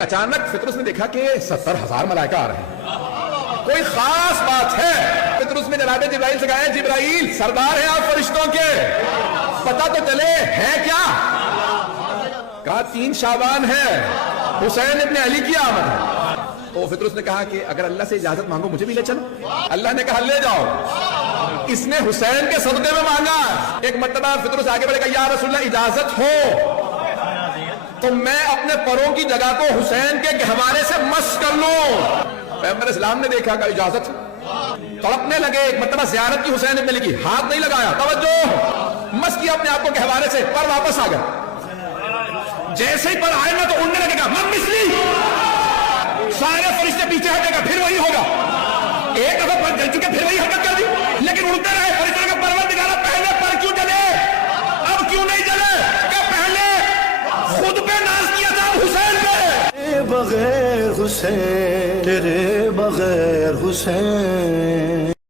اچانک فطرس نے دیکھا کہ 70,000 ملائکہ آ رہے ہیں، کوئی خاص بات ہے۔ فطرس نے جناب جبرائیل سے کہا ہے جبرائیل سردار ہیں آپ فرشتوں کے، پتہ تو چلے ہے کیا؟ کہا 3 شعبان ہے، حسین ابن علی کی آمد ہے۔ تو فطرس نے کہا کہ اگر اللہ سے اجازت مانگو مجھے بھی لے چلو۔ اللہ نے کہا لے جاؤ۔ اس نے حسین کے صدقے میں مانگا۔ ایک مرتبہ فطرس آگے بڑھے کہا یا رسول اللہ اجازت ہو تو میں اپنے پروں کی جگہ کو حسین کے گہوارے سے مس کر لوں۔ پیغمبر اسلام نے دیکھا کہ اجازت، تڑپنے لگے۔ ایک مرتبہ زیارت کی حسین ابن علی کی، ہاتھ نہیں لگایا، توجہ، مس کیا اپنے آپ کو گہوارے سے، پر واپس آ گئے۔ جیسے ہی پر آئے نا تو اڑنے لگے گا، من مسلی، سارے فرشتے پیچھے ہٹے گا، پھر وہی ہوگا۔ ایک دفعہ پر جل چکے، پھر وہی حرکت کر دی، لیکن اڑتے رہے۔ فرشتوں کا پروردگار پہلے پر کیوں جلے، اب کیوں نہیں جلے؟ کہ پہلے خود پہ ناز کیا تھا حسین پہ۔ بغیر حسین، تیرے بغیر حسین۔